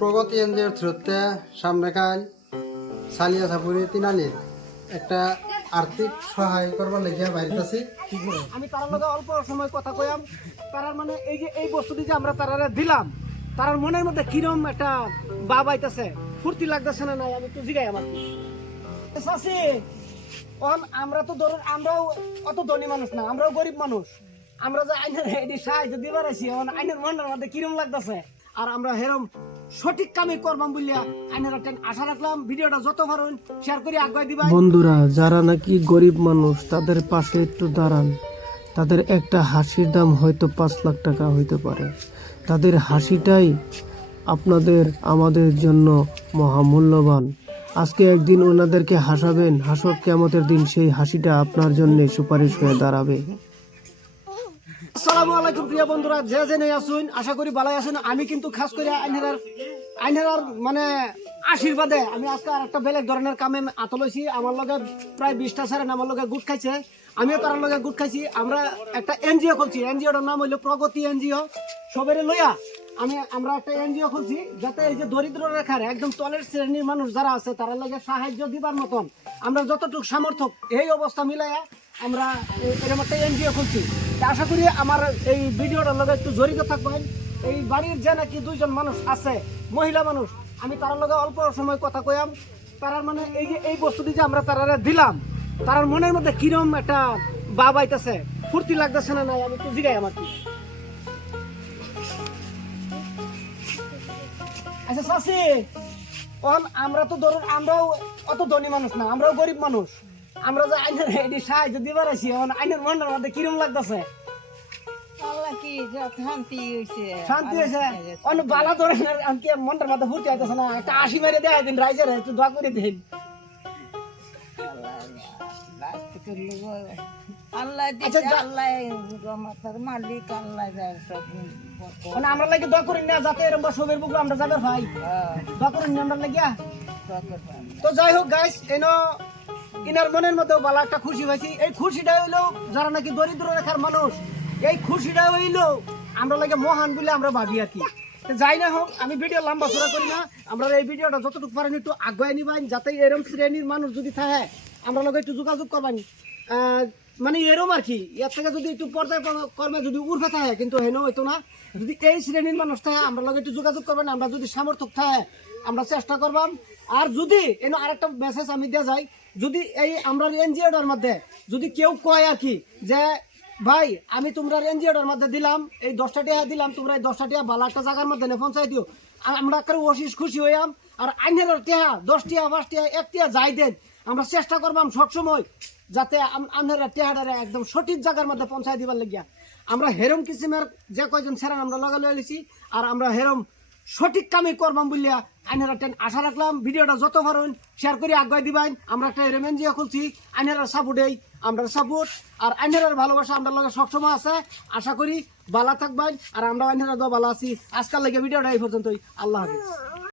প্রগতি এনজিওর থ্রুতে সামনেকাল সালিয়া সাপুরি তিনালির একটা আর্থিক সহায় করবার লেগে বাইরেছি আমি তার লগে অল্প সময় কথা কইয়াম। তারার মানে এই যে এই বস্তুটি যে আমরা তারারে দিলাম, তারার মনের মধ্যে কিরম একটা বাব আইতাছে? ফুর্তি লাগতেছে না নাই? আমি তো জিগাই আমার চাষি অন আমরা তো ধরুন, আমরাও অত ধনী মানুষ না, আমরাও গরিব মানুষ। আমরা যে আইনের এটি সাহায্য দিবার আছি অন আইনের মনের মধ্যে কিরম লাগতেছে? আর আমরা হেরম সঠিক কামে করবাম বলিয়া আইনের একটা আশা রাখলাম। ভিডিওটা যত পারুন শেয়ার করে আগাই দিবা বন্ধুরা, যারা নাকি গরিব মানুষ, তাদের পাশে একটু দাঁড়ান। তাদের একটা হাসির দাম হয়তো পাঁচ লাখ টাকা হইতে পারে। তাদের হাসিটাই আপনাদের, আমাদের জন্য মহামূল্যবান। আজকে একদিন ওনাদেরকে হাসাবেন, হাসর কেমতের দিন সেই হাসিটা আপনার জন্য সুপারিশ হয়ে দাঁড়াবে। আসসালামু আলাইকুম প্রিয় বন্ধুরা, যে জেনে আসুন আশা করি ভালো আছেন। আমি কিন্তু খাস করে আইনার আইনার মানে আশীর্বাদে আমি আজকে আর একটা বেলেগ ধরনের কামে আত লইছি। আমার লগে প্রায় বিশটা স্যারেন আমার লগে গুট খাইছে। আমিও তার লগে গুট খাইছি। আমরা একটা এনজিও খুলছি। এনজিওটার নাম হইল প্রগতি এনজিও। সবেরে লইয়া আমি আমরা একটা এনজিও খুলছি যাতে এই যে দরিদ্র রেখার একদম তলের শ্রেণির মানুষ যারা আছে, তারা লাগে সাহায্য দিবার মতন। আমরা যতটুকু সামর্থ্য এই অবস্থা মিলাইয়া আমরা এরকম একটা এনজিও খুলছি। আশা করি আমার এই ভিডিওটার লগে একটু জড়িত থাকবেন। এই বাড়ির যে নাকি দুইজন মানুষ আছে, মহিলা মানুষ, আমি তার লগে অল্প সময় কথা কইয়াম। তারার মানে এই যে এই বস্তুটি যে আমরা তারা দিলাম, তারার মনের মধ্যে কিরম একটা বাব আইতাছে, ফুর্তি লাগতেছে না নাই? আমি তো জিগাই আমার আচ্ছা চাষি আমরা তো ধরুন, আমরাও অত ধনী মানুষ না, আমরাও গরিব মানুষ। আমরা যে আইনের এটি সাহায্য দিবার আছি অন আইনের মন্ডার মধ্যে কিরম লাগতেছে? কি শান্তি হয়েছে অন বালা ধরনের আনকি মনটার মধ্যে আইতেছে না? একটা আশি মেরে দেয় দিন রাইজের একটু দোয়া করে দিন। আল্লাহ আচ্ছা, মালিক আল্লাহ মানে আমরা লাগে দোয়া করি না যাতে এরকম সবের আমরা যাবে ভাই দোয়া করি না আমরা লাগিয়া? তো যাই হোক গাইস এনো ইনার মনের মধ্যে ভালো একটা খুশি হয়েছি। এই খুশিটা হইল যারা নাকি দরিদ্র রেখার মানুষ, এই খুশিটা হইল আমরা লাগে মহান বলে আমরা ভাবি আর কি। যাই না হোক, আমি ভিডিও লম্বা চড়া করি না। আমরা এই ভিডিওটা যতটুকু পারেন একটু আগুয়াই নিবান যাতে এরম শ্রেণির মানুষ যদি থাকে, আমরা লগে একটু যোগাযোগ করবান মানে এরম আর কি এর থেকে যদি একটু পর্যায় ক্রমে- কর্মে যদি উর্ফে থাকে, কিন্তু হেন হইতো না। যদি এই শ্রেণির মানুষ থাকে, আমরা লগে একটু যোগাযোগ করবেন আমরা যদি সামর্থক থাকে, আমরা চেষ্টা করবাম। আর যদি, এনে আরেকটা মেসেজ আমি দেওয়া যাই যদি এই আমরা এনজিওটার মধ্যে, যদি কেউ কয় আর কি যে, ভাই, আমি তোমরা এনজিওটার মধ্যে দিলাম, এই দশটা টাকা দিলাম, তোমরা এই দশটা টাকা ভালো একটা জায়গার মধ্যে পৌঁছাই দিও। আমরা করে অশিস খুশি হইয়াম, আর আইনের টেহা দশ টিয়া, পাঁচ টিয়া, এক টিয়া যাই দেন, আমরা চেষ্টা করবাম সবসময় যাতে আপনারা টেহাডারে একদম সঠিক জায়গার মধ্যে পৌঁছাই দিবার লাগিয়া। আমরা হেরম কিসিমের যে কয়জন সেরা আমরা লগা লয়ে লিছি আর আমরা হেরম সঠিক কামে করবাম বলিয়া আইনারা একটা আশা রাখলাম। ভিডিওটা যত পারেন শেয়ার করে আগুয়াই দিবেন আমরা একটা রেমেন জিয়া খুলছি, আইনার সাপোর্টেই আমরা সাপোর্ট আর আইনার ভালোবাসা আমরা লগে সবসময় আছে। আশা করি ভালো থাকবেন আর আমরা আইনের ভালো আছি। আজকাল লেগে ভিডিওটা এই পর্যন্তই। আল্লাহ হাফিজ।